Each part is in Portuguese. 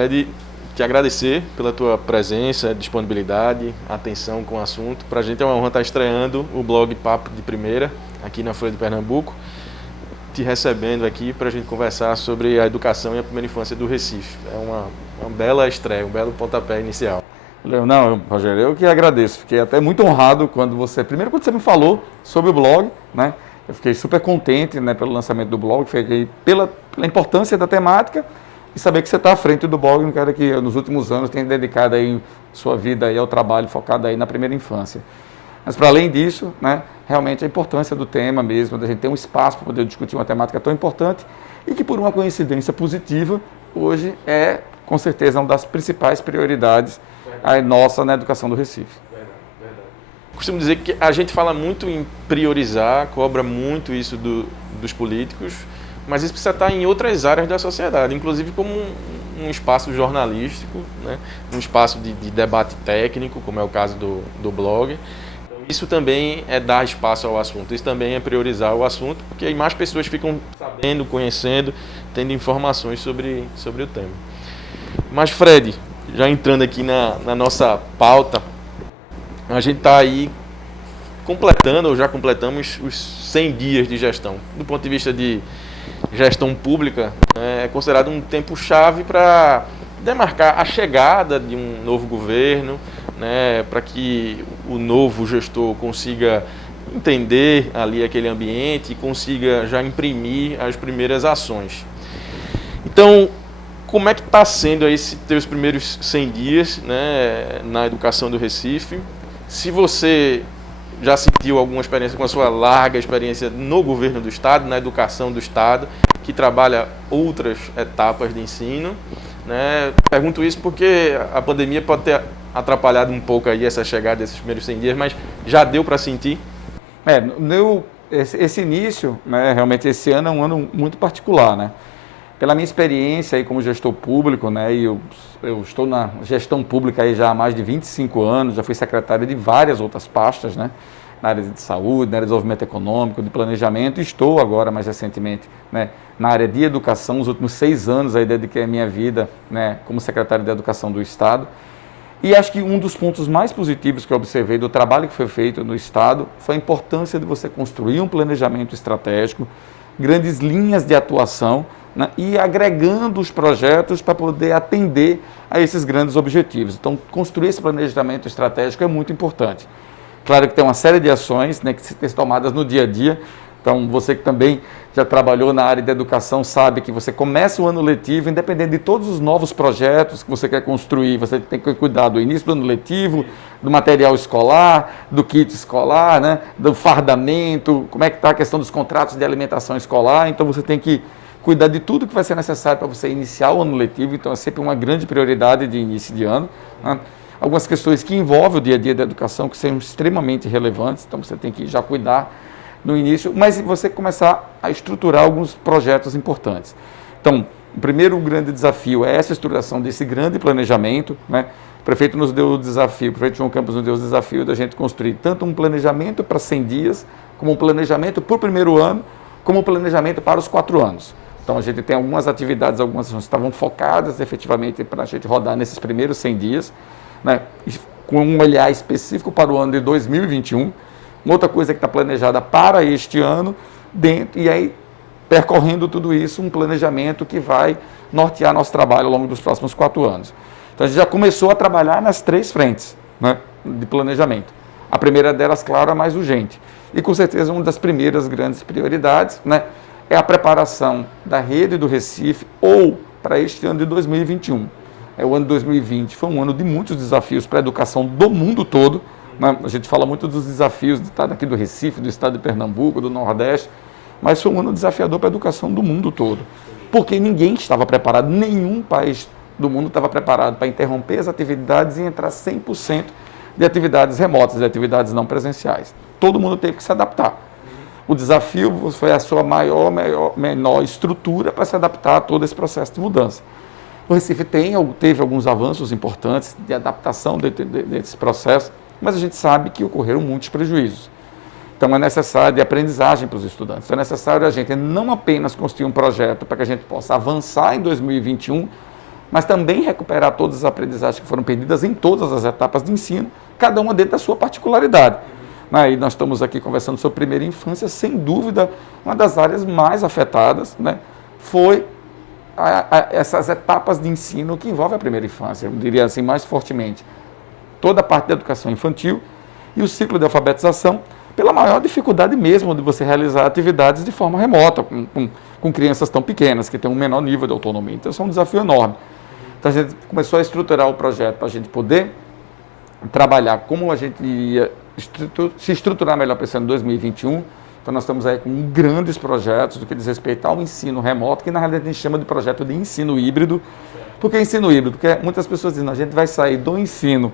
Fred, te agradecer pela tua presença, disponibilidade, atenção com o assunto. Para a gente é uma honra estar estreando o blog Papo de Primeira, aqui na Folha de Pernambuco, te recebendo aqui para a gente conversar sobre a educação e a primeira infância do Recife. É uma bela estreia, um belo pontapé inicial. Não, Rogério, eu que agradeço. Fiquei até muito honrado quando você me falou sobre o blog, né? Eu fiquei super contente, né, pelo lançamento do blog, fiquei pela importância da temática e saber que você está à frente do blog, um cara que nos últimos anos tem dedicado aí sua vida aí ao trabalho focado aí na primeira infância. Mas para além disso, né, realmente a importância do tema mesmo, da gente ter um espaço para poder discutir uma temática tão importante e que por uma coincidência positiva, hoje é com certeza uma das principais prioridades a nossa na educação do Recife. Costumo dizer que a gente fala muito em priorizar, cobra muito isso dos políticos, mas isso precisa estar em outras áreas da sociedade, inclusive como um espaço jornalístico, né? Um espaço de debate técnico, como é o caso do blog. Então, isso também é dar espaço ao assunto, isso também é priorizar o assunto, porque aí mais pessoas ficam sabendo, conhecendo, tendo informações sobre o tema. Mas, Fred, já entrando aqui na nossa pauta, a gente está aí completando, ou já completamos, os 100 dias de gestão. Do ponto de vista de gestão pública, é considerado um tempo-chave para demarcar a chegada de um novo governo, né, para que o novo gestor consiga entender ali aquele ambiente e consiga já imprimir as primeiras ações. Então, como é que está sendo aí esses teus primeiros 100 dias, né, na educação do Recife? Se você já sentiu alguma experiência com a sua larga experiência no governo do Estado, na educação do Estado, que trabalha outras etapas de ensino, né? Pergunto isso porque a pandemia pode ter atrapalhado um pouco aí essa chegada desses primeiros 100 dias, mas já deu para sentir? Esse início, né, realmente esse ano é um ano muito particular, né? Pela minha experiência aí como gestor público, né, e eu estou na gestão pública aí já há mais de 25 anos, já fui secretário de várias outras pastas, né, na área de saúde, na área de desenvolvimento econômico, de planejamento, e estou agora mais recentemente, né, na área de educação. Os últimos 6 anos aí dediquei a minha vida, né, como secretário de Educação do Estado. E acho que um dos pontos mais positivos que eu observei do trabalho que foi feito no Estado foi a importância de você construir um planejamento estratégico, grandes linhas de atuação, né, e agregando os projetos para poder atender a esses grandes objetivos. Então, construir esse planejamento estratégico é muito importante. Claro que tem uma série de ações, né, que se tem tomadas no dia a dia. Então, você que também já trabalhou na área de educação sabe que você começa o ano letivo, independente de todos os novos projetos que você quer construir, você tem que cuidar do início do ano letivo, do material escolar, do kit escolar, né, do fardamento, como é que está a questão dos contratos de alimentação escolar. Então, você tem que cuidar de tudo que vai ser necessário para você iniciar o ano letivo. Então, é sempre uma grande prioridade de início de ano, né? Algumas questões que envolvem o dia a dia da educação, que são extremamente relevantes, então você tem que já cuidar no início, mas você começar a estruturar alguns projetos importantes. Então, o primeiro grande desafio é essa estruturação desse grande planejamento, né? O prefeito nos deu o desafio, o prefeito João Campos nos deu o desafio da gente construir tanto um planejamento para 100 dias, como um planejamento para o primeiro ano, como um planejamento para os 4 anos. Então, a gente tem algumas atividades, algumas ações que estavam focadas efetivamente para a gente rodar nesses primeiros 100 dias, né, com um olhar específico para o ano de 2021. Uma outra coisa que está planejada para este ano, e aí, percorrendo tudo isso, um planejamento que vai nortear nosso trabalho ao longo dos próximos 4 anos. Então, a gente já começou a trabalhar nas 3 frentes, né, de planejamento. A primeira delas, claro, é a mais urgente. E, com certeza, uma das primeiras grandes prioridades, né, é a preparação da rede do Recife ou para este ano de 2021. O ano de 2020 foi um ano de muitos desafios para a educação do mundo todo, né? A gente fala muito dos desafios de estar aqui do Recife, do estado de Pernambuco, do Nordeste, mas foi um ano desafiador para a educação do mundo todo, porque ninguém estava preparado, nenhum país do mundo estava preparado para interromper as atividades e entrar 100% de atividades remotas, de atividades não presenciais. Todo mundo teve que se adaptar. O desafio foi a sua menor estrutura para se adaptar a todo esse processo de mudança. O Recife teve alguns avanços importantes de adaptação desse processo, mas a gente sabe que ocorreram muitos prejuízos. Então, é necessário de aprendizagem para os estudantes. Então, é necessário a gente não apenas construir um projeto para que a gente possa avançar em 2021, mas também recuperar todas as aprendizagens que foram perdidas em todas as etapas de ensino, cada uma dentro da sua particularidade. E nós estamos aqui conversando sobre primeira infância, sem dúvida, uma das áreas mais afetadas, né, foi essas etapas de ensino que envolvem a primeira infância, eu diria assim mais fortemente. Toda a parte da educação infantil e o ciclo de alfabetização, pela maior dificuldade mesmo de você realizar atividades de forma remota, com crianças tão pequenas, que têm um menor nível de autonomia. Então, isso é um desafio enorme. Então, a gente começou a estruturar o projeto para a gente poder trabalhar como a gente ia se estruturar melhor para esse ano 2021. Então, nós estamos aí com grandes projetos do que diz respeito ao ensino remoto, que na realidade a gente chama de projeto de ensino híbrido. Por que ensino híbrido? Porque muitas pessoas dizem, a gente vai sair do ensino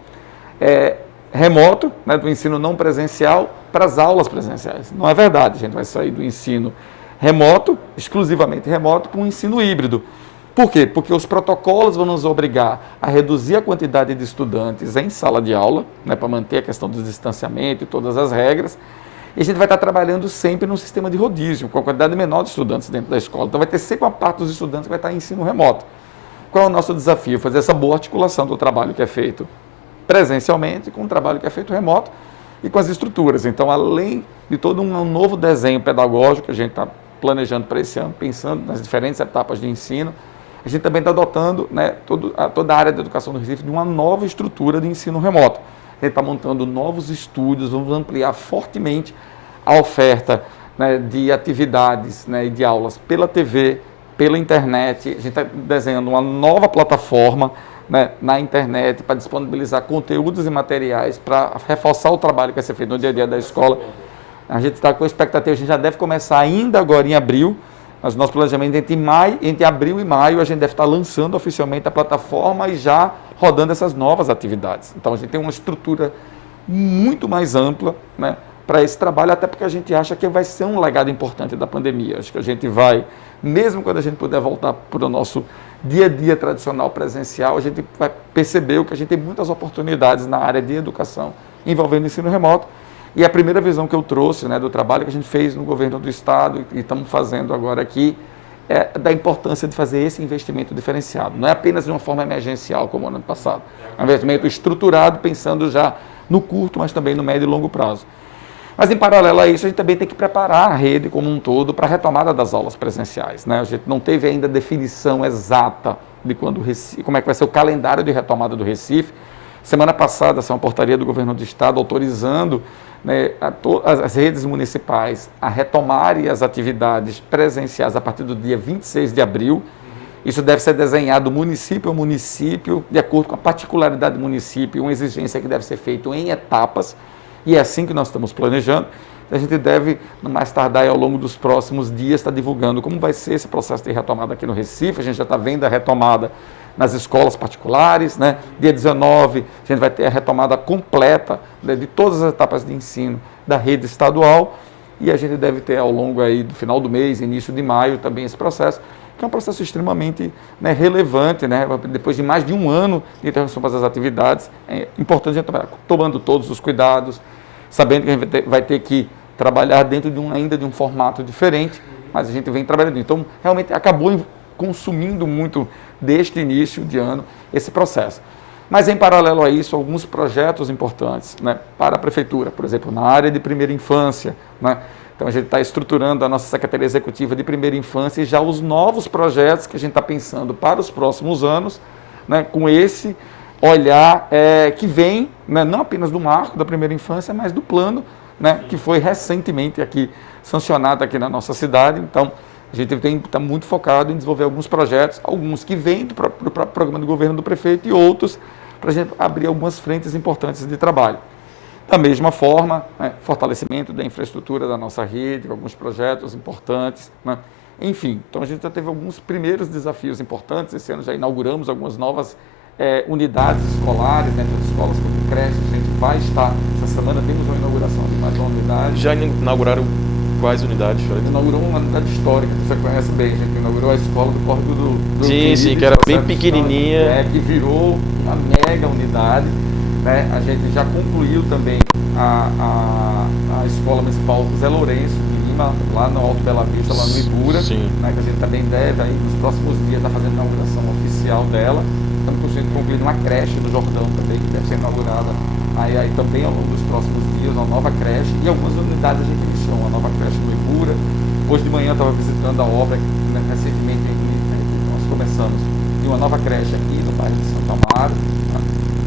remoto, né, do ensino não presencial, para as aulas presenciais. Não é verdade, a gente vai sair do ensino remoto, exclusivamente remoto, para um ensino híbrido. Por quê? Porque os protocolos vão nos obrigar a reduzir a quantidade de estudantes em sala de aula, né, para manter a questão do distanciamento e todas as regras, e a gente vai estar trabalhando sempre num sistema de rodízio, com a quantidade menor de estudantes dentro da escola. Então vai ter sempre uma parte dos estudantes que vai estar em ensino remoto. Qual é o nosso desafio? Fazer essa boa articulação do trabalho que é feito presencialmente com o trabalho que é feito remoto e com as estruturas. Então, além de todo um novo desenho pedagógico que a gente está planejando para esse ano, pensando nas diferentes etapas de ensino, a gente também está adotando, né, toda a área da educação do Recife de uma nova estrutura de ensino remoto. A gente está montando novos estúdios, vamos ampliar fortemente a oferta, né, de atividades, né, e de aulas pela TV, pela internet. A gente está desenhando uma nova plataforma, né, na internet para disponibilizar conteúdos e materiais para reforçar o trabalho que vai ser feito no dia a dia da escola. A gente está com a expectativa, a gente já deve começar ainda agora em abril, mas o nosso planejamento entre abril e maio, a gente deve estar lançando oficialmente a plataforma e já rodando essas novas atividades. Então, a gente tem uma estrutura muito mais ampla, né, para esse trabalho, até porque a gente acha que vai ser um legado importante da pandemia. Acho que a gente vai, mesmo quando a gente puder voltar para o nosso dia a dia tradicional presencial, a gente vai perceber que a gente tem muitas oportunidades na área de educação envolvendo ensino remoto. E a primeira visão que eu trouxe, né, do trabalho que a gente fez no governo do Estado e estamos fazendo agora aqui, é da importância de fazer esse investimento diferenciado. Não é apenas de uma forma emergencial, como no ano passado. É um investimento estruturado, pensando já no curto, mas também no médio e longo prazo. Mas, em paralelo a isso, a gente também tem que preparar a rede como um todo para a retomada das aulas presenciais, né? A gente não teve ainda definição exata de quando como é que vai ser o calendário de retomada do Recife. Semana passada, essa é uma portaria do governo do Estado autorizando, né, as redes municipais a retomarem as atividades presenciais a partir do dia 26 de abril. Isso deve ser desenhado município a município, de acordo com a particularidade do município, uma exigência que deve ser feita em etapas. E é assim que nós estamos planejando. A gente deve, no mais tardar, ao longo dos próximos dias, estar divulgando como vai ser esse processo de retomada aqui no Recife. A gente já está vendo a retomada nas escolas particulares, né? Dia 19, a gente vai ter a retomada completa, né, de todas as etapas de ensino da rede estadual. E a gente deve ter, ao longo aí do final do mês, início de maio, também esse processo, que é um processo extremamente, né, relevante, né? Depois de mais de um ano de interrupção para as atividades, é importante a gente trabalhar tomando todos os cuidados, sabendo que a gente vai ter que trabalhar dentro ainda de um formato diferente, mas a gente vem trabalhando. Então, realmente acabou consumindo muito deste início de ano esse processo. Mas, em paralelo a isso, alguns projetos importantes, né, para a Prefeitura, por exemplo, na área de primeira infância, né? Então, a gente está estruturando a nossa Secretaria Executiva de Primeira Infância e já os novos projetos que a gente está pensando para os próximos anos, né, com esse olhar que vem, né, não apenas do marco da primeira infância, mas do plano, né, que foi recentemente aqui sancionado aqui na nossa cidade. Então, a gente está muito focado em desenvolver alguns projetos, alguns que vêm do próprio programa do governo do prefeito e outros para a gente abrir algumas frentes importantes de trabalho. Da mesma forma, né, fortalecimento da infraestrutura da nossa rede, alguns projetos importantes, né? Enfim, então a gente já teve alguns primeiros desafios importantes. Esse ano já inauguramos algumas novas unidades escolares, né, das escolas como creches. A gente vai estar, essa semana temos uma inauguração de mais uma unidade. Já inauguraram quais unidades, Fred? Inaugurou uma unidade histórica, que você conhece bem. A gente inaugurou a escola do Córrego do Sim, que era bem pequenininha. Que virou uma mega unidade. Né? A gente já concluiu também a Escola Municipal Zé Lourenço, máxima, lá no Alto Bela Vista, lá no Ibura, né, que a gente também deve, aí nos próximos dias, estar fazendo a inauguração oficial dela. Estamos concluindo uma creche do Jordão também, que deve ser inaugurada aí também ao longo dos próximos dias, uma nova creche, e algumas unidades a gente iniciou, uma nova creche no Ibura. Hoje de manhã eu estava visitando a obra, né, recentemente nós começamos, de uma nova creche aqui no bairro de Santo Amaro. Tá?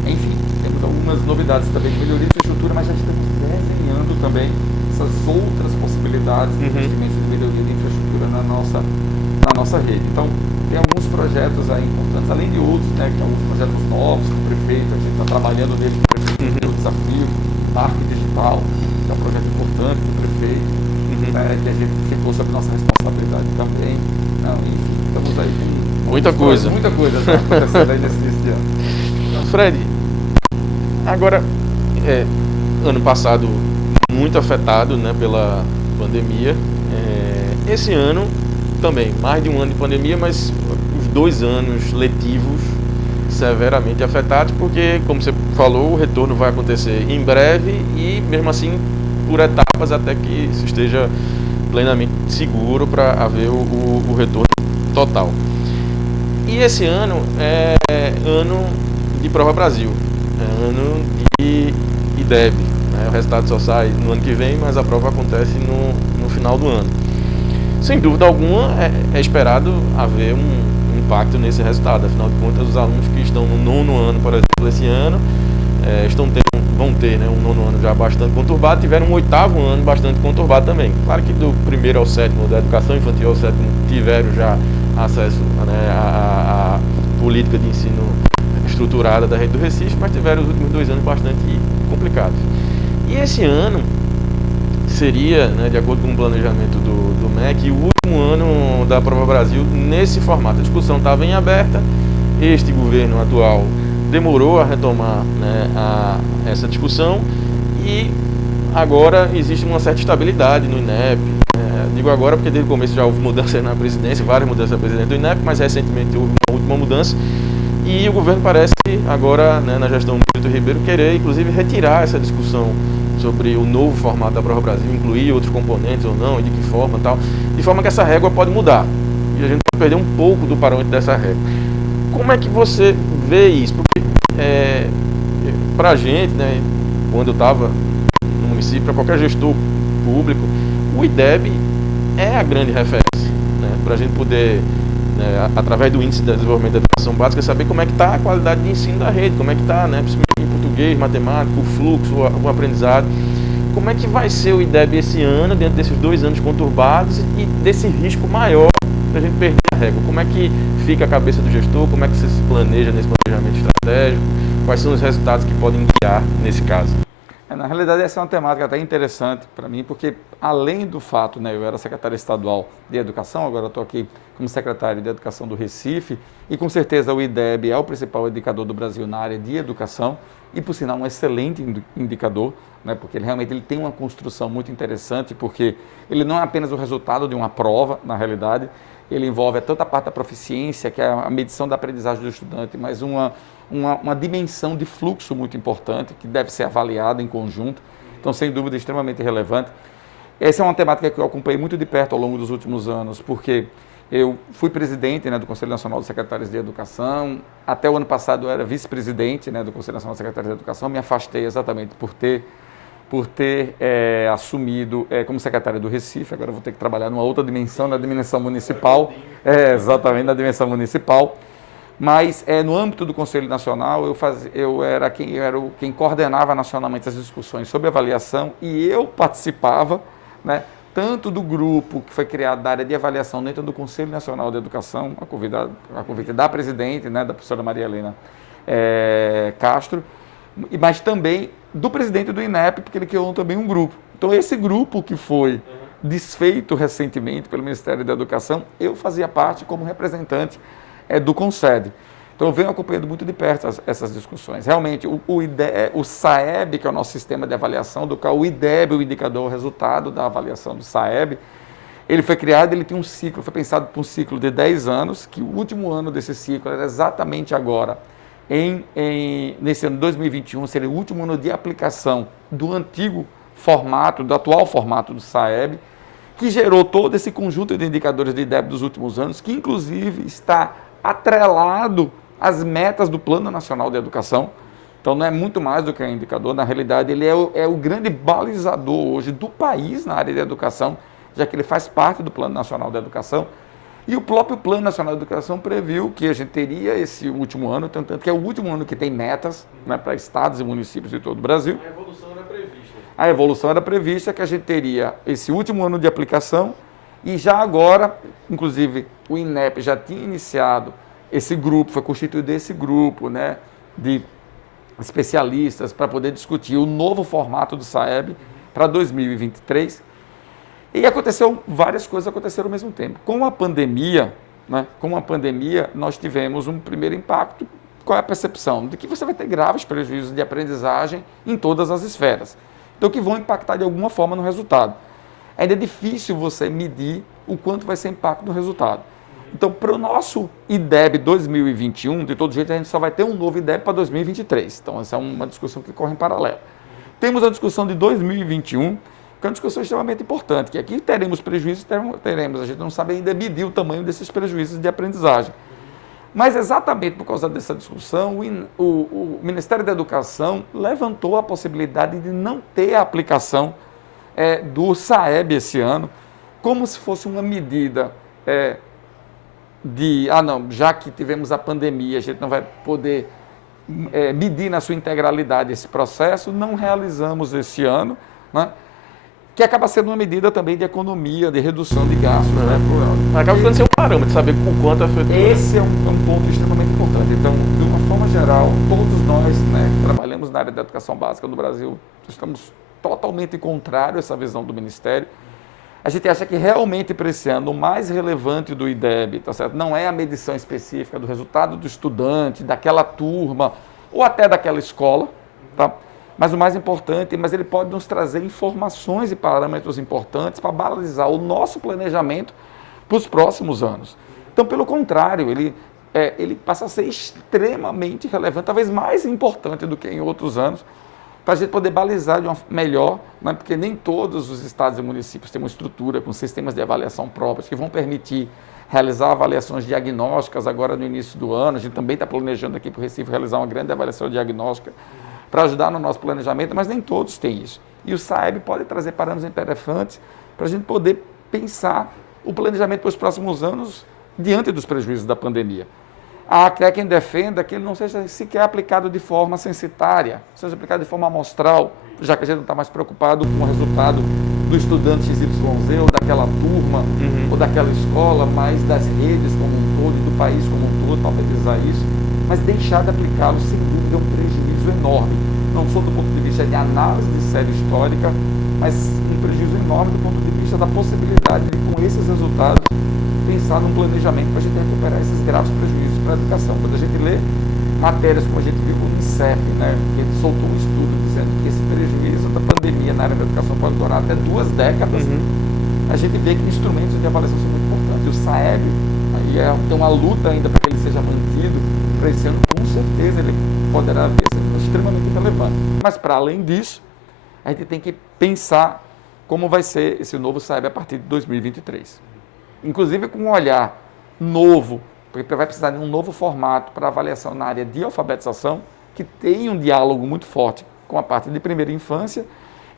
Enfim, temos algumas novidades também de melhoria de infraestrutura, mas já estamos desenhando também essas outras possibilidades de investimento de melhoria de infraestrutura na nossa rede. Então, tem alguns projetos aí importantes, além de outros, né, que tem alguns projetos novos que o prefeito, a gente está trabalhando nele, o prefeito tem o desafio, Parque Digital, que é um projeto importante do prefeito, né, que a gente ficou sob nossa responsabilidade também. Não, enfim, estamos aí com muita coisa tá acontecendo aí nesse ano. Fred, agora, ano passado muito afetado, né, pela pandemia, esse ano também, mais de um ano de pandemia, mas os 2 anos letivos severamente afetados, porque, como você falou, o retorno vai acontecer em breve e, mesmo assim, por etapas até que se esteja plenamente seguro para haver o retorno total. E esse ano é ano de Prova Brasil, é ano de IDEB. Né? O resultado só sai no ano que vem, mas a prova acontece no final do ano. Sem dúvida alguma, é esperado haver um impacto nesse resultado. Afinal de contas, os alunos que estão no 9º ano, por exemplo, esse ano, vão ter, né, um 9º ano já bastante conturbado, tiveram um 8º ano bastante conturbado também. Claro que do 1º ao 7º, da educação infantil ao 7º, tiveram já acesso, né, à política de ensino estruturada da rede do Recife, mas tiveram os últimos 2 anos bastante complicados. E esse ano seria, né, de acordo com o planejamento do MEC, o último ano da Prova Brasil nesse formato. A discussão estava em aberta, este governo atual demorou a retomar, né, essa discussão e agora existe uma certa estabilidade no INEP. Digo agora porque desde o começo já houve mudanças na presidência, várias mudanças na presidência do INEP, mas recentemente houve uma última mudança e o governo parece agora, né, na gestão do Milton Ribeiro, querer inclusive retirar essa discussão sobre o novo formato da Prova Brasil, incluir outros componentes ou não, e de que forma tal, de forma que essa régua pode mudar e a gente pode perder um pouco do parâmetro dessa régua. Como é que você vê isso? Porque para a gente, né, quando eu estava no município, para qualquer gestor público, o IDEB é a grande referência, né, para a gente poder, né, através do Índice de Desenvolvimento da Educação Básica, saber como é que está a qualidade de ensino da rede, como é que está, né, principalmente em português, matemática, o fluxo, o aprendizado. Como é que vai ser o IDEB esse ano, dentro desses 2 anos conturbados e desse risco maior para a gente perder a régua? Como é que fica a cabeça do gestor? Como é que você se planeja nesse planejamento estratégico? Quais são os resultados que podem guiar nesse caso? Na realidade, essa é uma temática até interessante para mim, porque além do fato, né, eu era secretário estadual de Educação, agora estou aqui como secretário de Educação do Recife, e com certeza o IDEB é o principal indicador do Brasil na área de educação, e por sinal um excelente indicador, né, porque ele tem uma construção muito interessante, porque ele não é apenas o resultado de uma prova, na realidade, ele envolve tanto a parte da proficiência, que é a medição da aprendizagem do estudante, mas uma dimensão de fluxo muito importante, que deve ser avaliada em conjunto, então sem dúvida extremamente relevante. Essa é uma temática que eu acompanhei muito de perto ao longo dos últimos anos, porque eu fui presidente, né, do Conselho Nacional dos Secretários de Educação, até o ano passado eu era vice-presidente, né, do Conselho Nacional dos Secretários de Educação, me afastei exatamente por ter assumido como secretário do Recife, agora vou ter que trabalhar numa outra dimensão, na dimensão municipal, exatamente na dimensão municipal, mas no âmbito do Conselho Nacional eu era quem coordenava nacionalmente as discussões sobre avaliação e eu participava, né, tanto do grupo que foi criado da área de avaliação dentro do Conselho Nacional de Educação, a convite da presidente, né, da professora Maria Helena Castro, mas também do presidente do INEP, porque ele criou também um grupo. Então, esse grupo que foi desfeito recentemente pelo Ministério da Educação, eu fazia parte como representante do CONSED. Então, eu venho acompanhando muito de perto essas discussões. Realmente, o SAEB, que é o nosso sistema de avaliação, do qual o IDEB, o indicador, o resultado da avaliação do SAEB, ele foi criado, ele tem um ciclo, foi pensado para um ciclo de 10 anos, que o último ano desse ciclo era exatamente agora, nesse ano 2021, seria o último ano de aplicação do antigo formato, do atual formato do SAEB, que gerou todo esse conjunto de indicadores de IDEB dos últimos anos, que inclusive está atrelado às metas do Plano Nacional de Educação. Então não é muito mais do que um indicador, na realidade ele é o grande balizador hoje do país na área de educação, já que ele faz parte do Plano Nacional de Educação. E o próprio Plano Nacional de Educação previu que a gente teria esse último ano, tanto que é o último ano que tem metas, né, para estados e municípios de todo o Brasil. A evolução era prevista. A evolução era prevista que a gente teria esse último ano de aplicação e já agora, inclusive, o INEP já tinha iniciado esse grupo, foi constituído esse grupo, né, de especialistas para poder discutir o novo formato do SAEB para 2023. E várias coisas aconteceram ao mesmo tempo. Com a pandemia, né, nós tivemos um primeiro impacto. Qual é a percepção? De que você vai ter graves prejuízos de aprendizagem em todas as esferas. Então, que vão impactar de alguma forma no resultado. Ainda é difícil você medir o quanto vai ser o impacto no resultado. Então, para o nosso IDEB 2021, de todo jeito, a gente só vai ter um novo IDEB para 2023. Então, essa é uma discussão que corre em paralelo. Temos a discussão de 2021, que é uma discussão extremamente importante, que aqui teremos prejuízos, a gente não sabe ainda medir o tamanho desses prejuízos de aprendizagem. Mas exatamente por causa dessa discussão, o Ministério da Educação levantou a possibilidade de não ter a aplicação do SAEB esse ano, como se fosse uma medida já que tivemos a pandemia, a gente não vai poder medir na sua integralidade esse processo, não realizamos esse ano, né? Que acaba sendo uma medida também de economia, de redução de gastos. Né? Acaba ficando ser um parâmetro, saber o quanto afetou. Esse é um ponto extremamente importante. Então, de uma forma geral, todos nós, né, que trabalhamos na área da educação básica no Brasil, estamos totalmente contrários a essa visão do Ministério. A gente acha que realmente para esse ano o mais relevante do IDEB, tá certo? Não é a medição específica do resultado do estudante, daquela turma ou até daquela escola, tá? Mas o mais importante, ele pode nos trazer informações e parâmetros importantes para balizar o nosso planejamento para os próximos anos. Então, pelo contrário, ele passa a ser extremamente relevante, talvez mais importante do que em outros anos, para a gente poder balizar de uma melhor, né? Porque nem todos os estados e municípios têm uma estrutura com sistemas de avaliação próprios que vão permitir realizar avaliações diagnósticas agora no início do ano. A gente também está planejando aqui para o Recife realizar uma grande avaliação diagnóstica para ajudar no nosso planejamento, mas nem todos têm isso. E o SAEB pode trazer parâmetros interessantes para a gente poder pensar o planejamento para os próximos anos diante dos prejuízos da pandemia. Há quem defenda que ele não seja sequer aplicado de forma censitária, seja aplicado de forma amostral, já que a gente não está mais preocupado com o resultado do estudante XYZ ou daquela turma ou daquela escola, mas das redes como um todo e do país como um todo, para utilizar isso, mas deixar de aplicá-lo, sem dúvida, é um prejuízo enorme. Não só do ponto de vista de análise de série histórica, mas um prejuízo enorme do ponto de vista da possibilidade de, com esses resultados, pensar num planejamento para a gente recuperar esses graves prejuízos para a educação. Quando a gente lê matérias como a gente viu no INSEP, né, que ele soltou um estudo dizendo que esse prejuízo da pandemia na área da educação pode durar até 2 décadas, a gente vê que instrumentos de avaliação são muito importantes. O SAEB tem uma luta ainda para que ele seja mantido. Para esse ano, com certeza, ele poderá vir a ser extremamente relevante. Mas, para além disso, a gente tem que pensar como vai ser esse novo SAEB a partir de 2023. Inclusive com um olhar novo, porque vai precisar de um novo formato para avaliação na área de alfabetização, que tem um diálogo muito forte com a parte de primeira infância,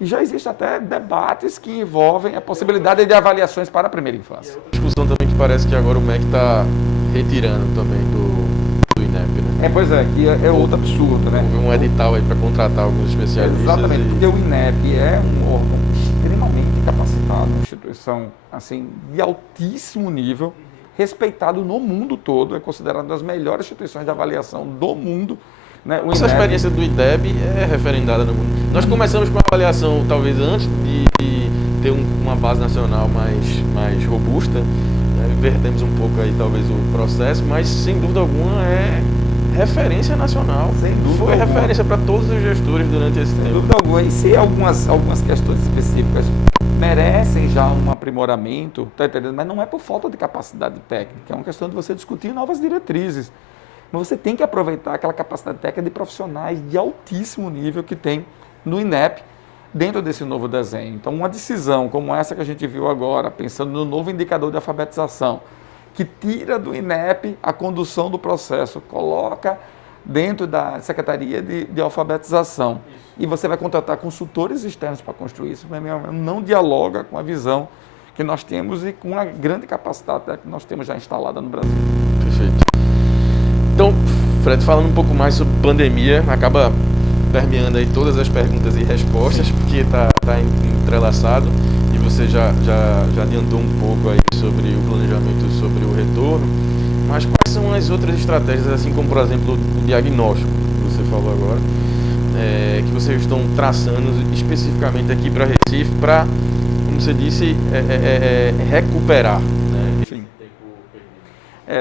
e já existem até debates que envolvem a possibilidade de avaliações para a primeira infância. E outra discussão também que parece que agora o MEC está retirando também do INEP, né? Pois é, que é outro absurdo, né? Houve um edital aí para contratar alguns especialistas. Exatamente, porque o INEP é um órgão extremamente capacitado, uma instituição assim, de altíssimo nível, respeitado no mundo todo, é considerado uma das melhores instituições de avaliação do mundo. Né? Essa experiência do IDEB é referendada no mundo. Nós começamos com a avaliação, talvez antes de ter uma base nacional mais robusta, né? Invertemos um pouco aí talvez o processo, mas sem dúvida alguma é referência nacional. Sem dúvida Foi alguma. Referência para todos os gestores durante esse tempo. Sem dúvida alguma. E se algumas questões específicas merecem já um aprimoramento, tá entendendo? Mas não é por falta de capacidade técnica, é uma questão de você discutir novas diretrizes. Mas você tem que aproveitar aquela capacidade técnica de profissionais de altíssimo nível que tem no INEP, dentro desse novo desenho. Então, uma decisão como essa que a gente viu agora, pensando no novo indicador de alfabetização, que tira do INEP a condução do processo, coloca dentro da Secretaria de Alfabetização. E você vai contratar consultores externos para construir isso, não dialoga com a visão que nós temos e com a grande capacidade que nós temos já instalada no Brasil. Perfeito. Então, Fred, falando um pouco mais sobre pandemia, acaba permeando aí todas as perguntas e respostas, porque está entrelaçado, e você já adiantou um pouco aí sobre o planejamento, sobre o retorno, mas quais são as outras estratégias, assim como, por exemplo, o diagnóstico, que você falou agora, que vocês estão traçando especificamente aqui para Recife, para, como você disse, recuperar, né? Sim.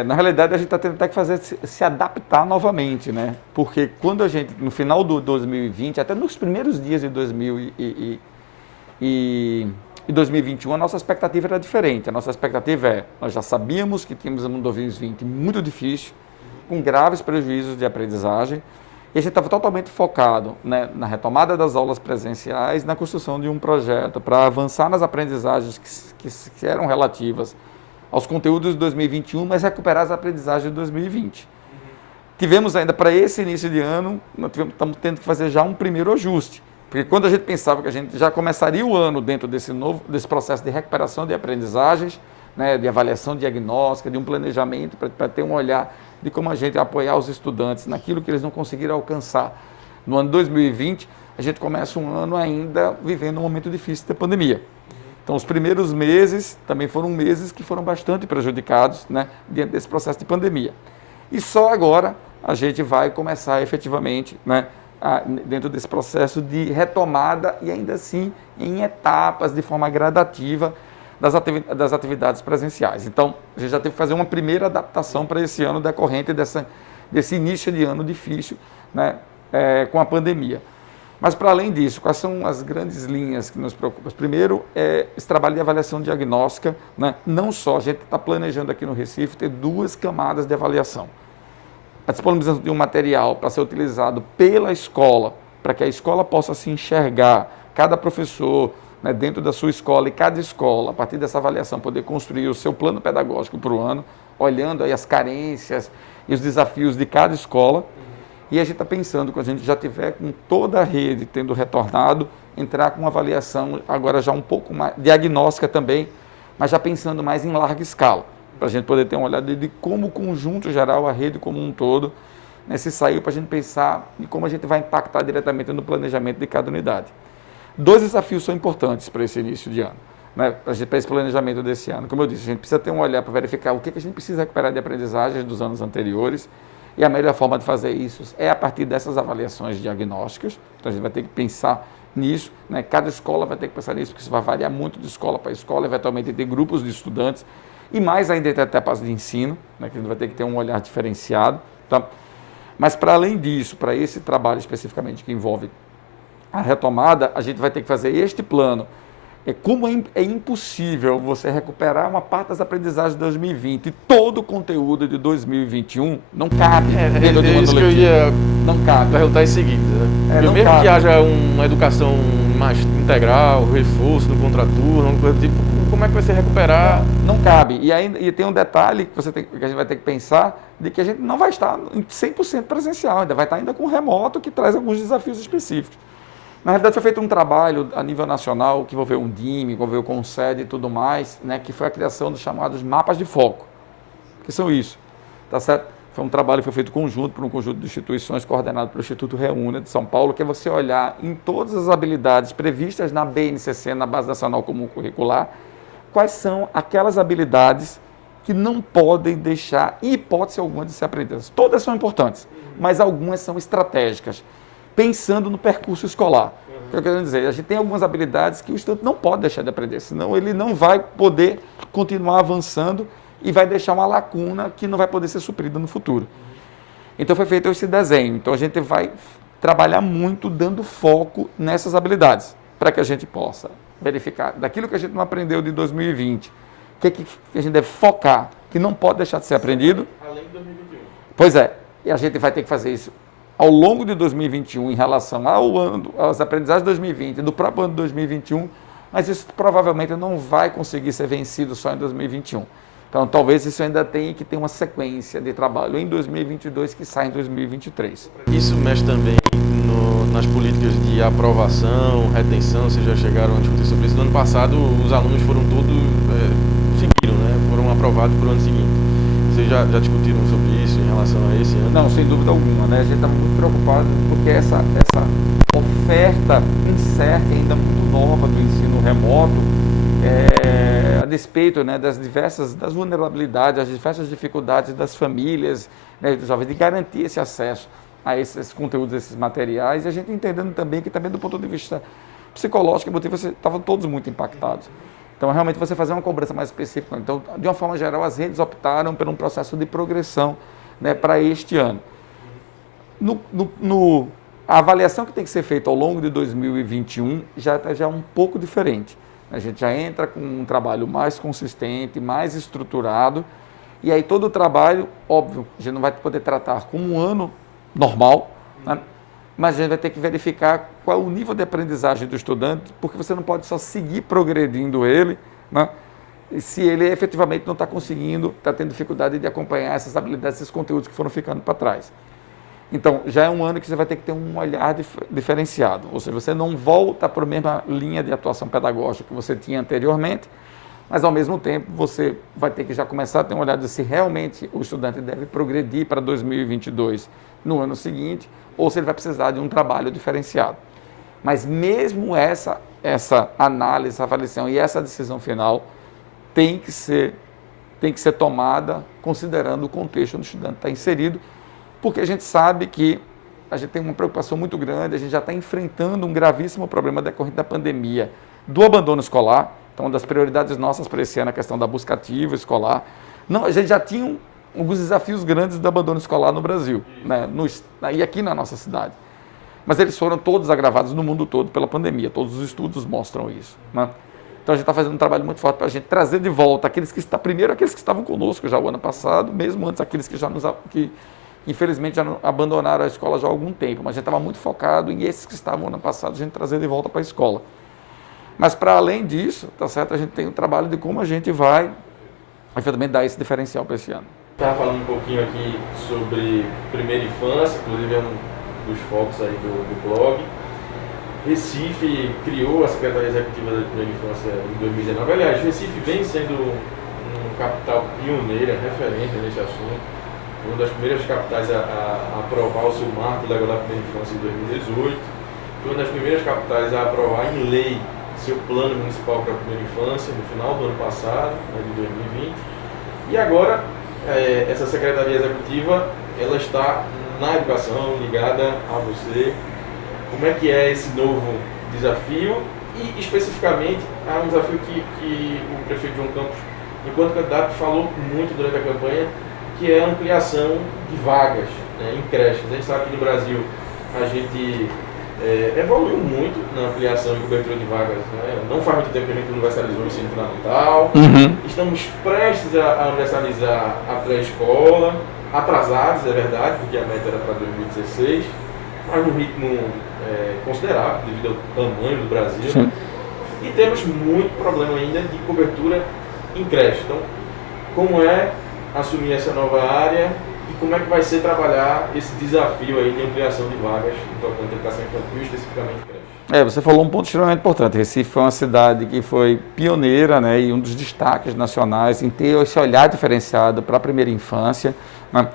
Na realidade, a gente está tendo até que fazer se adaptar novamente, né? Porque quando a gente, no final do 2020, até nos primeiros dias de 2021, a nossa expectativa era diferente. A nossa expectativa nós já sabíamos que tínhamos um 2020 muito difícil, com graves prejuízos de aprendizagem, e a gente estava totalmente focado, né, na retomada das aulas presenciais, na construção de um projeto para avançar nas aprendizagens que eram relativas aos conteúdos de 2021, mas recuperar as aprendizagens de 2020. Tivemos ainda, para esse início de ano, estamos tendo que fazer já um primeiro ajuste, porque quando a gente pensava que a gente já começaria o ano dentro desse processo de recuperação de aprendizagens, né, de avaliação diagnóstica, de um planejamento para ter um olhar de como a gente apoiar os estudantes naquilo que eles não conseguiram alcançar. No ano 2020, a gente começa um ano ainda vivendo um momento difícil da pandemia. Então, os primeiros meses também foram meses que foram bastante prejudicados, né, diante desse processo de pandemia. E só agora a gente vai começar efetivamente, né, dentro desse processo de retomada e ainda assim em etapas, de forma gradativa, das atividades presenciais. Então, a gente já teve que fazer uma primeira adaptação para esse ano decorrente desse início de ano difícil, né, com a pandemia. Mas, para além disso, quais são as grandes linhas que nos preocupam? Primeiro, esse trabalho de avaliação diagnóstica, né? Não só, a gente está planejando aqui no Recife ter 2 camadas de avaliação. A disponibilização de um material para ser utilizado pela escola, para que a escola possa se enxergar, cada professor, né, dentro da sua escola, e cada escola, a partir dessa avaliação, poder construir o seu plano pedagógico para o ano, olhando aí as carências e os desafios de cada escola. E a gente está pensando, quando a gente já tiver com toda a rede tendo retornado, entrar com uma avaliação agora já um pouco mais diagnóstica também, mas já pensando mais em larga escala, para a gente poder ter uma olhada de como o conjunto geral, a rede como um todo, né, se saiu, para a gente pensar em como a gente vai impactar diretamente no planejamento de cada unidade. 2 desafios são importantes para esse início de ano, né, para esse planejamento desse ano. Como eu disse, a gente precisa ter um olhar para verificar o que a gente precisa recuperar de aprendizagens dos anos anteriores, e a melhor forma de fazer isso é a partir dessas avaliações diagnósticas. Então, a gente vai ter que pensar nisso, né? Cada escola vai ter que pensar nisso, porque isso vai variar muito de escola para escola, eventualmente ter grupos de estudantes, e mais ainda entre etapas de ensino, né? Que a gente vai ter que ter um olhar diferenciado. Tá? Mas, para além disso, para esse trabalho especificamente que envolve a retomada, a gente vai ter que fazer este plano. Como é impossível você recuperar uma parte das aprendizagens de 2020 e todo o conteúdo de 2021 não cabe. Isso que eu ia não cabe. Perguntar em seguida. Né? Mesmo cabe. que haja uma educação mais integral, reforço no contraturno, coisa do tipo, como é que vai se recuperar? Não cabe. E tem um detalhe que a gente vai ter que pensar, de que a gente não vai estar em 100% presencial, ainda vai estar ainda com remoto, que traz alguns desafios específicos. Na realidade, foi feito um trabalho a nível nacional, que envolveu o DIME, envolveu o CONSED e tudo mais, né, que foi a criação dos chamados mapas de foco. Que são isso, tá certo? Foi um trabalho que foi feito conjunto por um conjunto de instituições coordenado pelo Instituto Reúna de São Paulo, que é você olhar em todas as habilidades previstas na BNCC, na Base Nacional Comum Curricular, quais são aquelas habilidades que não podem deixar, em hipótese alguma, de ser aprendidas. Todas são importantes, mas algumas são estratégicas, pensando no percurso escolar. O que eu quero dizer, a gente tem algumas habilidades que o estudante não pode deixar de aprender, senão ele não vai poder continuar avançando e vai deixar uma lacuna que não vai poder ser suprida no futuro. Então foi feito esse desenho. Então a gente vai trabalhar muito dando foco nessas habilidades, para que a gente possa verificar daquilo que a gente não aprendeu de 2020, o que a gente deve focar, que não pode deixar de ser aprendido. Além de 2021. Pois é, e a gente vai ter que fazer isso ao longo de 2021 em relação aos aprendizagens de 2020 e do próprio ano de 2021, mas isso provavelmente não vai conseguir ser vencido só em 2021. Então, talvez isso ainda tenha que ter uma sequência de trabalho em 2022 que sai em 2023. Isso mexe também nas políticas de aprovação, retenção, vocês já chegaram a discutir sobre isso. No ano passado, os alunos foram todos, seguiram, né? Foram aprovados para o ano seguinte. Vocês já discutiram sobre isso em relação a esse ano? Não, sem dúvida alguma, né? A gente estava muito preocupado porque essa oferta incerta e ainda muito nova do ensino remoto, a despeito, né, das vulnerabilidades, das diversas dificuldades das famílias, né, dos jovens, de garantir esse acesso a esses conteúdos, esses materiais, e a gente entendendo também que também do ponto de vista psicológico e emotivo, estavam todos muito impactados. Então, realmente, você fazer uma cobrança mais específica. Então, de uma forma geral, as redes optaram por um processo de progressão, né, para este ano. A avaliação que tem que ser feita ao longo de 2021 já é um pouco diferente. A gente já entra com um trabalho mais consistente, mais estruturado, e aí todo o trabalho, óbvio, a gente não vai poder tratar como um ano normal, né? Mas a gente vai ter que verificar qual é o nível de aprendizagem do estudante, porque você não pode só seguir progredindo ele, né? Se ele efetivamente não está conseguindo, está tendo dificuldade de acompanhar essas habilidades, esses conteúdos que foram ficando para trás. Então, já é um ano que você vai ter que ter um olhar diferenciado, ou seja, você não volta para a mesma linha de atuação pedagógica que você tinha anteriormente, mas ao mesmo tempo você vai ter que já começar a ter um olhar de se realmente o estudante deve progredir para 2022 no ano seguinte, ou se ele vai precisar de um trabalho diferenciado. Mas mesmo essa análise, essa avaliação e essa decisão final tem que ser tomada considerando o contexto onde o estudante está inserido, porque a gente sabe que a gente tem uma preocupação muito grande, a gente já está enfrentando um gravíssimo problema decorrente da pandemia, do abandono escolar. Então, uma das prioridades nossas para esse ano é a questão da busca ativa escolar. Não, a gente já tinha alguns desafios grandes do abandono escolar no Brasil, né, e aqui na nossa cidade. Mas eles foram todos agravados no mundo todo pela pandemia, todos os estudos mostram isso, né? Então, a gente está fazendo um trabalho muito forte para a gente trazer de volta aqueles que estavam conosco já o ano passado, mesmo antes aqueles que infelizmente já abandonaram a escola já há algum tempo, mas a gente estava muito focado em esses que estavam ano passado, a gente trazer de volta para a escola. Mas para além disso, tá certo, a gente tem o trabalho de como a gente vai efetivamente dar esse diferencial para esse ano. Estava falando um pouquinho aqui sobre primeira infância, inclusive é um dos focos aí do blog. Recife criou a Secretaria Executiva da Primeira Infância em 2019. Aliás, Recife vem sendo uma capital pioneira, referente nesse assunto. Uma das primeiras capitais a aprovar o seu marco legal da primeira infância em 2018. Foi uma das primeiras capitais a aprovar em lei seu plano municipal para a primeira infância no final do ano passado, né, de 2020. E agora, essa Secretaria Executiva, ela está na educação, ligada a você. Como é que é esse novo desafio? E, especificamente, há um desafio que o prefeito João Campos, enquanto candidato, falou muito durante a campanha, que é a ampliação de vagas, né, em creches. A gente sabe que no Brasil a gente evoluiu muito na ampliação e cobertura de vagas, né? Não faz muito tempo que a gente universalizou o ensino fundamental. Estamos prestes a universalizar a pré-escola, atrasados, é verdade, porque a meta era para 2016, mas num ritmo considerável devido ao tamanho do Brasil. Sim. E temos muito problema ainda de cobertura em creche. Então, como é assumir essa nova área e como é que vai ser trabalhar esse desafio aí de ampliação de vagas em tocante à educação infantil, especificamente creche? Você falou um ponto extremamente importante. Recife foi uma cidade que foi pioneira, né, e um dos destaques nacionais em ter esse olhar diferenciado para a primeira infância, né?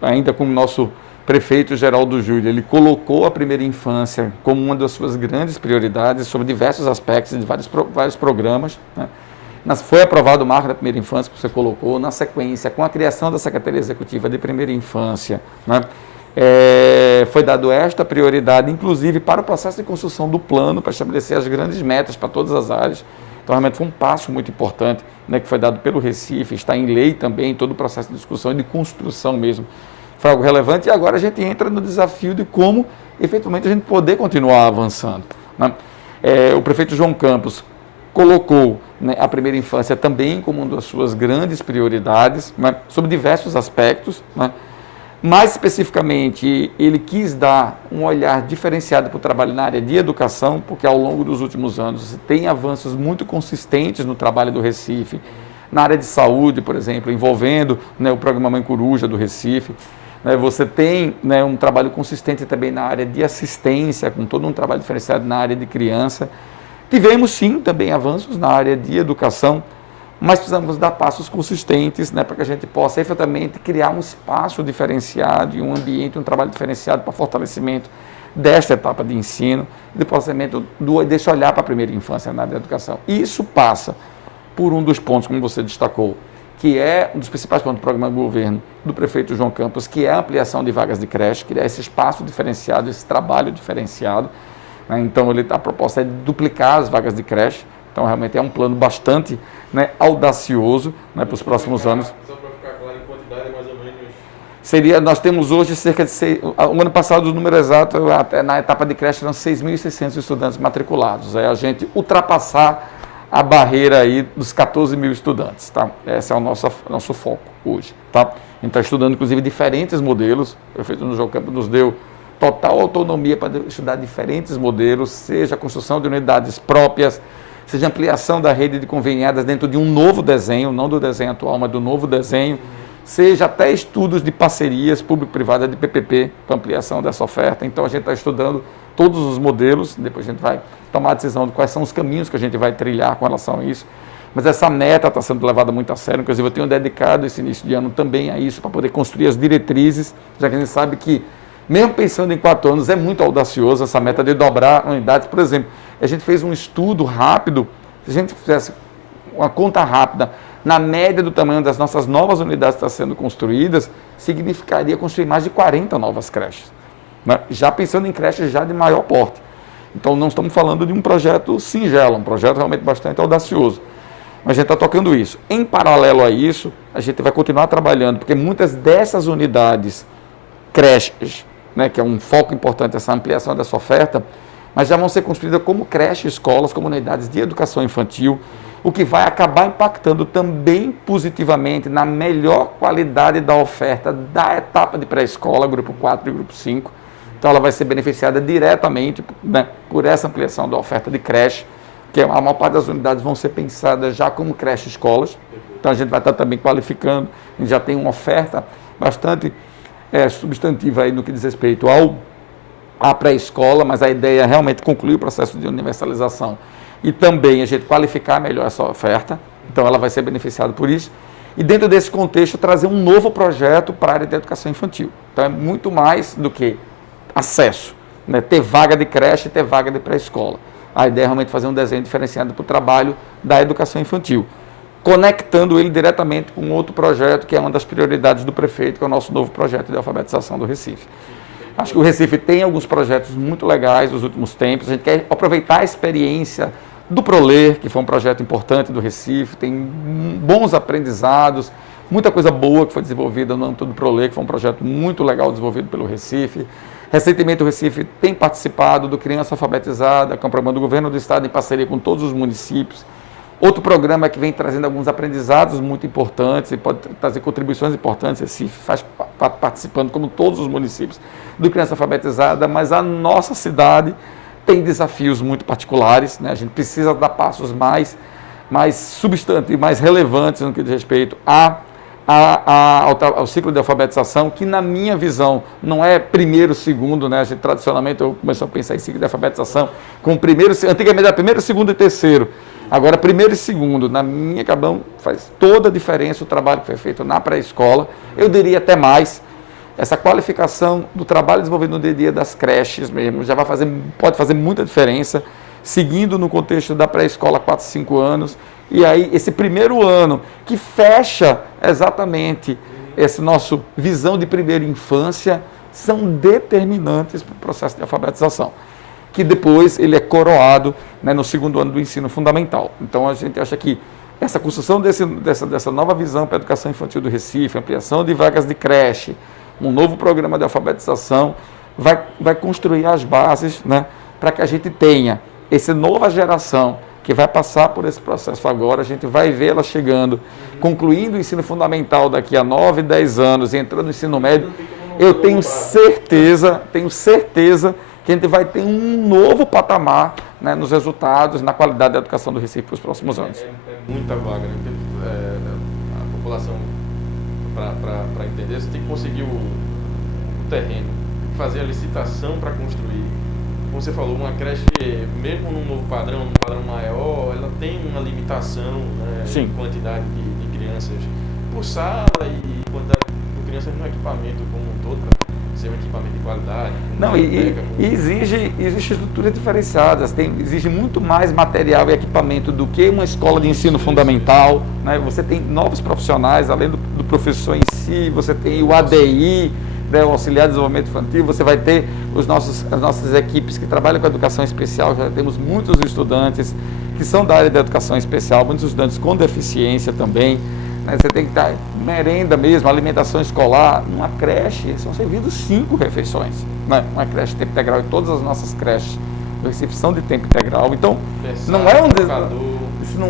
Ainda como nosso prefeito Geraldo Júlio, ele colocou a primeira infância como uma das suas grandes prioridades sobre diversos aspectos de vários programas, né? Foi aprovado o marco da primeira infância, que você colocou, na sequência, com a criação da Secretaria Executiva de Primeira Infância, né? Foi dado esta prioridade, inclusive, para o processo de construção do plano, para estabelecer as grandes metas para todas as áreas. Então, realmente foi um passo muito importante, né, que foi dado pelo Recife, está em lei também, todo o processo de discussão e de construção mesmo. Foi algo relevante e agora a gente entra no desafio de como, efetivamente, a gente poder continuar avançando, né? O prefeito João Campos colocou, né, a primeira infância também como uma das suas grandes prioridades, né, sobre diversos aspectos, né? Mais especificamente, ele quis dar um olhar diferenciado para o trabalho na área de educação, porque ao longo dos últimos anos tem avanços muito consistentes no trabalho do Recife, na área de saúde, por exemplo, envolvendo, né, o programa Mãe Coruja do Recife. Né, você tem, né, um trabalho consistente também na área de assistência, com todo um trabalho diferenciado na área de criança. Tivemos sim também avanços na área de educação, mas precisamos dar passos consistentes, né, para que a gente possa efetivamente criar um espaço diferenciado e um ambiente, um trabalho diferenciado para fortalecimento desta etapa de ensino e do processamento desse olhar para a primeira infância na área da educação. E isso passa por um dos pontos, como você destacou, que é um dos principais pontos do programa de governo do prefeito João Campos, que é a ampliação de vagas de creche, criar esse espaço diferenciado, esse trabalho diferenciado. Né? Então, a proposta é duplicar as vagas de creche. Então, realmente é um plano bastante, né, audacioso, né, para os próximos anos. Só para ficar claro, em quantidade, mais ou Nós menos... temos hoje cerca de... O ano passado, o número exato, até na etapa de creche, eram 6.600 estudantes matriculados. É a gente ultrapassar a barreira aí dos 14 mil estudantes. Tá? Esse é o nosso foco hoje. Tá? A gente está estudando, inclusive, diferentes modelos. O prefeito João Campos nos deu total autonomia para estudar diferentes modelos, seja a construção de unidades próprias, seja ampliação da rede de conveniadas dentro de um novo desenho, não do desenho atual, mas do novo desenho, seja até estudos de parcerias público-privadas de PPP para ampliação dessa oferta. Então, a gente está estudando todos os modelos, depois a gente vai tomar a decisão de quais são os caminhos que a gente vai trilhar com relação a isso. Mas essa meta está sendo levada muito a sério, inclusive eu tenho dedicado esse início de ano também a isso, para poder construir as diretrizes, já que a gente sabe que, mesmo pensando em 4 anos, é muito audacioso essa meta de dobrar unidades. Por exemplo, a gente fez um estudo rápido, se a gente fizesse uma conta rápida, na média do tamanho das nossas novas unidades que estão sendo construídas, significaria construir mais de 40 novas creches. Né? Já pensando em creches já de maior porte. Então, não estamos falando de um projeto singelo, um projeto realmente bastante audacioso. Mas a gente está tocando isso. Em paralelo a isso, a gente vai continuar trabalhando, porque muitas dessas unidades creches, né, que é um foco importante, essa ampliação dessa oferta, mas já vão ser construídas como creches, escolas, como unidades de educação infantil, o que vai acabar impactando também positivamente na melhor qualidade da oferta da etapa de pré-escola, grupo 4 e grupo 5. Então, ela vai ser beneficiada diretamente, né, por essa ampliação da oferta de creche, que a maior parte das unidades vão ser pensadas já como creche escolas. Então, a gente vai estar também qualificando, a gente já tem uma oferta bastante substantiva aí no que diz respeito à pré-escola, mas a ideia é realmente concluir o processo de universalização e também a gente qualificar melhor essa oferta. Então, ela vai ser beneficiada por isso. E dentro desse contexto, trazer um novo projeto para a área de educação infantil. Então, é muito mais do que acesso, né? Ter vaga de creche e ter vaga de pré-escola. A ideia é realmente fazer um desenho diferenciado para o trabalho da educação infantil, conectando ele diretamente com outro projeto, que é uma das prioridades do prefeito, que é o nosso novo projeto de alfabetização do Recife. Acho que o Recife tem alguns projetos muito legais nos últimos tempos. A gente quer aproveitar a experiência do ProLer, que foi um projeto importante do Recife, tem bons aprendizados, muita coisa boa que foi desenvolvida no âmbito do ProLer, que foi um projeto muito legal desenvolvido pelo Recife. Recentemente, o Recife tem participado do Criança Alfabetizada, que é um programa do governo do estado em parceria com todos os municípios. Outro programa que vem trazendo alguns aprendizados muito importantes e pode trazer contribuições importantes. Recife faz participando, como todos os municípios, do Criança Alfabetizada, mas a nossa cidade tem desafios muito particulares, né? A gente precisa dar passos mais substantivos, mais relevantes no que diz respeito ao ciclo de alfabetização, que na minha visão não é primeiro, segundo, né? A gente, tradicionalmente, eu comecei a pensar em ciclo de alfabetização com antigamente era primeiro, segundo e terceiro. Agora, primeiro e segundo, na minha cabeça, faz toda a diferença o trabalho que foi feito na pré-escola. Eu diria até mais, essa qualificação do trabalho desenvolvido no dia a dia das creches mesmo, pode fazer muita diferença, seguindo no contexto da pré-escola 4, 5 anos. E aí, esse primeiro ano, que fecha exatamente essa nossa visão de primeira infância, são determinantes para o processo de alfabetização, que depois ele é coroado, né, no segundo ano do ensino fundamental. Então, a gente acha que essa construção dessa nova visão para a educação infantil do Recife, ampliação de vagas de creche, um novo programa de alfabetização, vai construir as bases, né, para que a gente tenha essa nova geração que vai passar por esse processo agora. A gente vai ver ela chegando, concluindo o ensino fundamental daqui a 9, 10 anos, e entrando no ensino médio, eu tenho certeza que a gente vai ter um novo patamar, né, nos resultados, na qualidade da educação do Recife para os próximos anos. É muita vaga, né? Porque, a população, para entender, você tem que conseguir o terreno, fazer a licitação para construir. Como você falou, uma creche, mesmo num novo padrão, num padrão maior, ela tem uma limitação, né, de quantidade de crianças por sala e quantidade de crianças no equipamento como um todo, para ser um equipamento de qualidade. Não, exige estruturas diferenciadas, exige muito mais material e equipamento do que uma escola de ensino fundamental, né? Você tem novos profissionais, além do professor em si, você tem o ADI, né, o Auxiliar de Desenvolvimento Infantil, você vai ter as nossas equipes que trabalham com educação especial, já temos muitos estudantes que são da área da educação especial, muitos estudantes com deficiência também, né, você tem que estar merenda mesmo, alimentação escolar, numa creche, são servidos 5 refeições, né, uma creche de tempo integral, e todas as nossas creches do Recife são de tempo integral, então isso não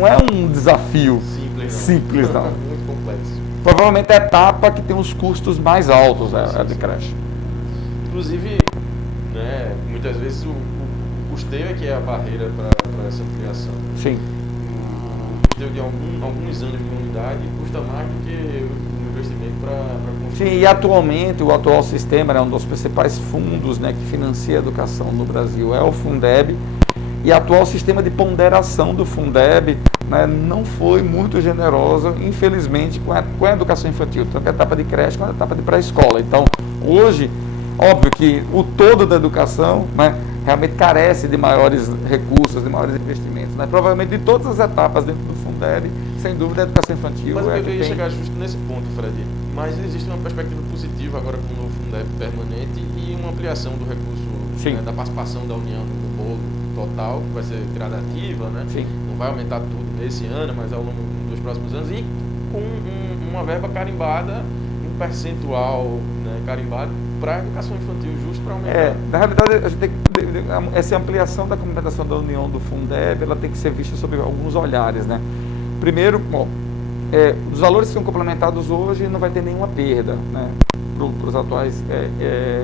é um desafio simples não. Muito complexo. Provavelmente é a etapa que tem os custos mais altos, a de creche. Inclusive, né, muitas vezes o custeio é que é a barreira para essa ampliação. Sim. O custeio de alguns anos de unidade custa mais do que o investimento para construir. Sim, e atualmente o atual sistema, né, um dos principais fundos, né, que financia a educação no Brasil é o Fundeb, e o atual sistema de ponderação do Fundeb, né, não foi muito generosa, infelizmente, com a educação infantil, tanto a etapa de creche quanto a etapa de pré-escola. Então, hoje, óbvio que o todo da educação, né, realmente carece de maiores recursos, de maiores investimentos. Né? Provavelmente de todas as etapas dentro do Fundeb, sem dúvida, a educação infantil Mas eu ia chegar justo nesse ponto, Fred. Mas existe uma perspectiva positiva agora com o novo Fundeb permanente e uma ampliação do recurso, né, da participação da União no bolo total, que vai ser gradativa, né? Sim. Não vai aumentar tudo nesse ano, mas ao longo dos próximos anos, e com uma verba carimbada, um percentual, né, carimbado para a educação infantil, justo para aumentar. Na realidade, a gente tem que, essa ampliação da complementação da União do Fundeb, ela tem que ser vista sob alguns olhares, né? Primeiro, os valores que são complementados hoje não vai ter nenhuma perda, né, para os atuais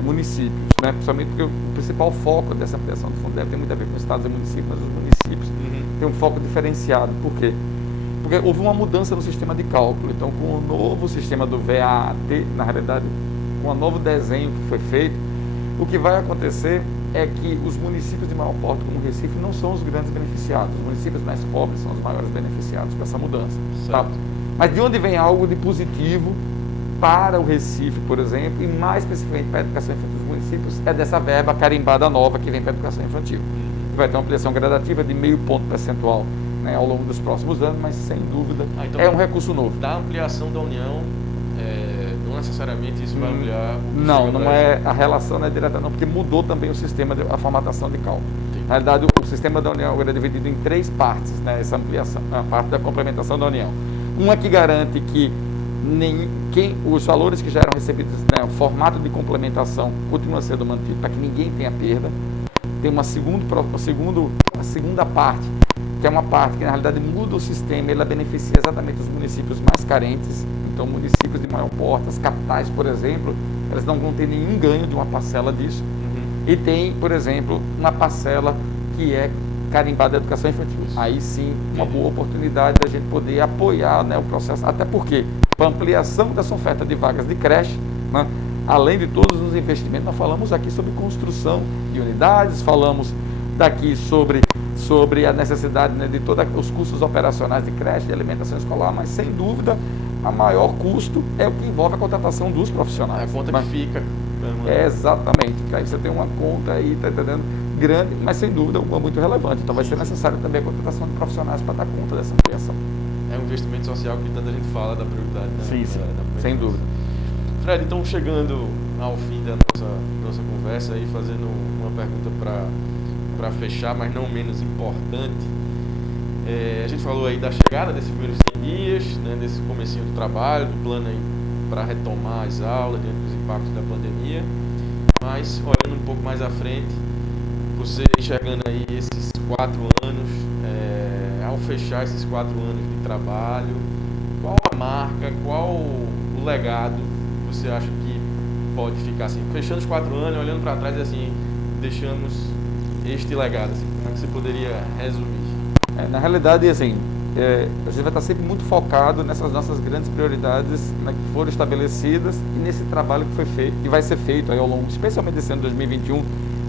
municípios, né, principalmente porque o principal foco dessa ampliação do Fundeb tem muito a ver com estados e municípios, mas os municípios têm um foco diferenciado. Por quê? Porque houve uma mudança no sistema de cálculo. Então, com o novo sistema do VAT, na realidade, com o novo desenho que foi feito, o que vai acontecer é que os municípios de maior porte, como o Recife, não são os grandes beneficiados. Os municípios mais pobres são os maiores beneficiados com essa mudança. Tá? Mas de onde vem algo de positivo para o Recife, por exemplo, e mais especificamente para a educação infantil dos municípios, é dessa verba carimbada nova que vem para a educação infantil. Vai ter uma ampliação gradativa de 0,5 ponto percentual, né, ao longo dos próximos anos, mas sem dúvida então, é um recurso novo. Da ampliação da União, não necessariamente isso vai ampliar o Não é, a relação não é direta não, porque mudou também o sistema, a formatação de cálculo. Na realidade, o sistema da União agora é dividido em 3 partes, né, essa ampliação, a parte da complementação da União. Uma que garante que os valores que já eram recebidos, né, o formato de complementação continua sendo mantido para que ninguém tenha perda. Tem a segunda parte, que é uma parte que na realidade muda o sistema, ela beneficia exatamente os municípios mais carentes. Então, municípios de maior porte, as capitais, por exemplo, elas não vão ter nenhum ganho de uma parcela disso. E tem, por exemplo, uma parcela que é carimbada da educação infantil. Aí sim, uma boa oportunidade da gente poder apoiar, né, o processo, até porque para a ampliação dessa oferta de vagas de creche, né, além de todos os investimentos, nós falamos aqui sobre construção de unidades, falamos daqui sobre a necessidade, né, de todos os custos operacionais de creche, de alimentação escolar, mas sem dúvida a maior custo é o que envolve a contratação dos profissionais. É a conta que fica. Exatamente, aí você tem uma conta aí, tá entendendo? Grande, mas sem dúvida uma muito relevante. Então vai ser necessário também a contratação de profissionais para dar conta dessa ampliação. É um investimento social que tanta gente fala da prioridade, né? Sim, sem dúvida. Fred, então chegando ao fim da nossa conversa e fazendo uma pergunta para fechar, mas não menos importante. A gente falou aí da chegada desses primeiros 100 dias, né, desse comecinho do trabalho, do plano aí para retomar as aulas diante dos impactos da pandemia, mas olhando um pouco mais à frente, você enxergando aí esses 4 anos, ao fechar esses 4 anos de trabalho, qual a marca, qual o legado você acha que pode ficar assim, fechando os 4 anos, olhando para trás e assim, deixamos este legado, assim, como é que você poderia resumir? Na realidade, assim, a gente vai estar sempre muito focado nessas nossas grandes prioridades, né, que foram estabelecidas e nesse trabalho que foi feito, que vai ser feito aí ao longo, especialmente desse ano 2021,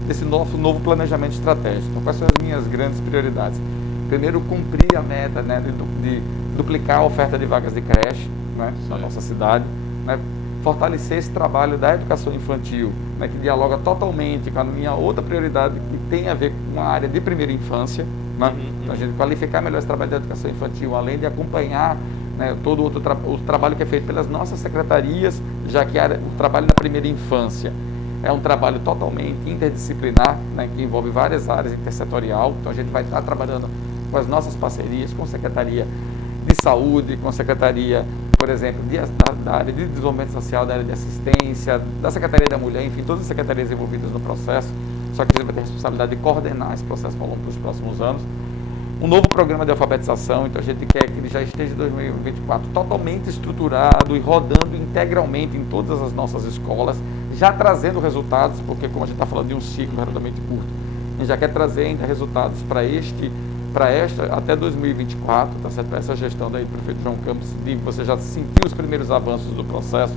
desse novo planejamento estratégico. Então, quais são as minhas grandes prioridades? Primeiro, cumprir a meta, né, de duplicar a oferta de vagas de creche, né, na nossa cidade, né, fortalecer esse trabalho da educação infantil, né, que dialoga totalmente com a minha outra prioridade, que tem a ver com a área de primeira infância. Né? Então, a gente qualificar melhor esse trabalho da educação infantil, além de acompanhar, né, todo o trabalho que é feito pelas nossas secretarias, já que o trabalho na primeira infância é um trabalho totalmente interdisciplinar, né, que envolve várias áreas intersetorial. Então, a gente vai estar trabalhando com as nossas parcerias, com a Secretaria de Saúde, com a Secretaria, por exemplo, da área de desenvolvimento social, da área de assistência, da Secretaria da Mulher, enfim, todas as secretarias envolvidas no processo. Só que a gente vai ter a responsabilidade de coordenar esse processo ao longo dos próximos anos. Um novo programa de alfabetização, então a gente quer que ele já esteja em 2024 totalmente estruturado e rodando integralmente em todas as nossas escolas, já trazendo resultados, porque como a gente está falando de um ciclo relativamente curto, a gente já quer trazer ainda resultados para esta até 2024, tá certo? Para essa gestão daí do prefeito João Campos, de você já sentiu os primeiros avanços do processo,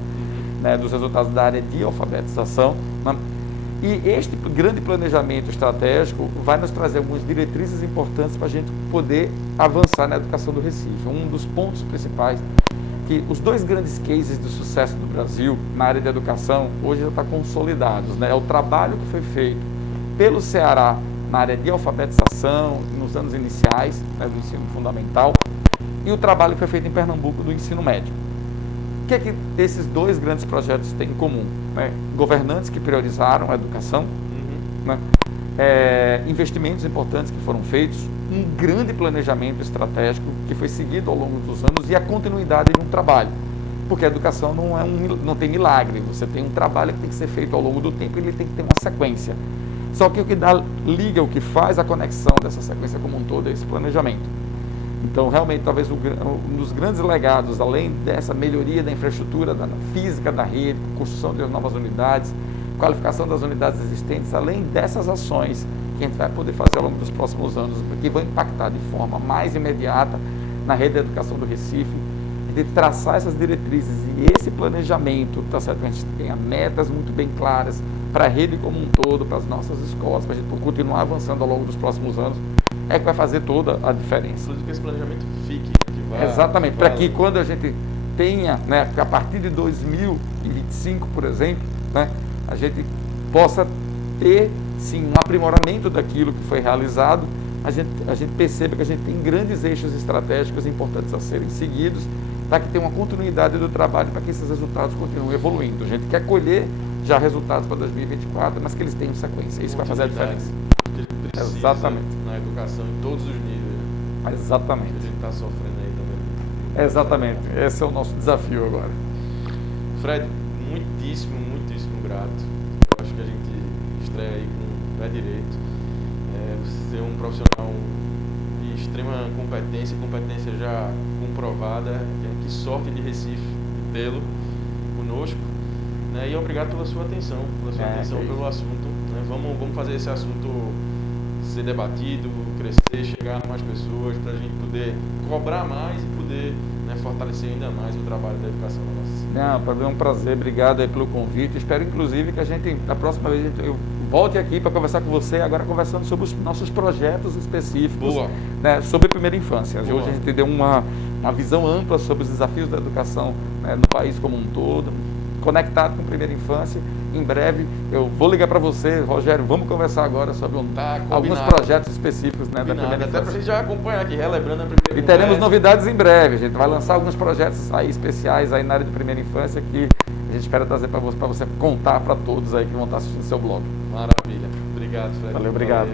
né, dos resultados da área de alfabetização, né? E este grande planejamento estratégico vai nos trazer algumas diretrizes importantes para a gente poder avançar na educação do Recife. Um dos pontos principais, que os 2 grandes cases de sucesso do Brasil na área de educação hoje já estão consolidados, né? É o trabalho que foi feito pelo Ceará na área de alfabetização, nos anos iniciais, né, do ensino fundamental, e o trabalho que foi feito em Pernambuco do ensino médio. O que é que esses 2 grandes projetos têm em comum? Né? Governantes que priorizaram a educação, né? Investimentos importantes que foram feitos, um grande planejamento estratégico que foi seguido ao longo dos anos e a continuidade de um trabalho. Porque a educação não tem milagre, você tem um trabalho que tem que ser feito ao longo do tempo e ele tem que ter uma sequência. Só que o que liga, o que faz a conexão dessa sequência como um todo é esse planejamento. Então, realmente, talvez um dos grandes legados, além dessa melhoria da infraestrutura da física da rede, construção de novas unidades, qualificação das unidades existentes, além dessas ações que a gente vai poder fazer ao longo dos próximos anos, que vão impactar de forma mais imediata na rede de educação do Recife, de traçar essas diretrizes e esse planejamento, tá certo? Que a gente tenha metas muito bem claras para a rede como um todo, para as nossas escolas, para a gente continuar avançando ao longo dos próximos anos, é que vai fazer toda a diferença. Inclusive que esse planejamento fique, exatamente, para que quando a gente tenha, né, a partir de 2025, por exemplo, né, a gente possa ter, sim, um aprimoramento daquilo que foi realizado, a gente perceba que a gente tem grandes eixos estratégicos importantes a serem seguidos, para que tenha uma continuidade do trabalho, para que esses resultados continuem evoluindo. A gente quer colher já resultados para 2024, mas que eles tenham sequência. Isso vai fazer a diferença. Exatamente. Na educação, em todos os níveis. Né? Exatamente. Que a gente está sofrendo aí também. Exatamente. Esse é o nosso desafio agora. Fred, muitíssimo grato. Eu acho que a gente estreia aí com o pé direito. Você é um profissional de extrema competência já comprovada. Que sorte de Recife tê-lo conosco. Né? E obrigado pela sua atenção, pelo assunto. Né? Vamos fazer esse assunto ser debatido, crescer, chegar a mais pessoas, para a gente poder cobrar mais e poder, né, fortalecer ainda mais o trabalho da educação na nossa cidade. Para mim é um prazer, obrigado aí pelo convite. Espero inclusive que a gente, da próxima vez, eu volte aqui para conversar com você, agora conversando sobre os nossos projetos específicos, né, sobre a primeira infância. Hoje a gente deu uma visão ampla sobre os desafios da educação, né, no país como um todo, conectado com a primeira infância. Em breve eu vou ligar para você, Rogério, vamos conversar agora sobre alguns projetos específicos, né, da primeira infância. Até para você já acompanhar aqui, relembrando a primeira infância. E teremos novidades em breve, a gente vai lançar alguns projetos aí especiais aí na área de primeira infância que a gente espera trazer para você contar para todos aí que vão estar assistindo seu blog. Maravilha. Obrigado, Fred. Valeu, obrigado.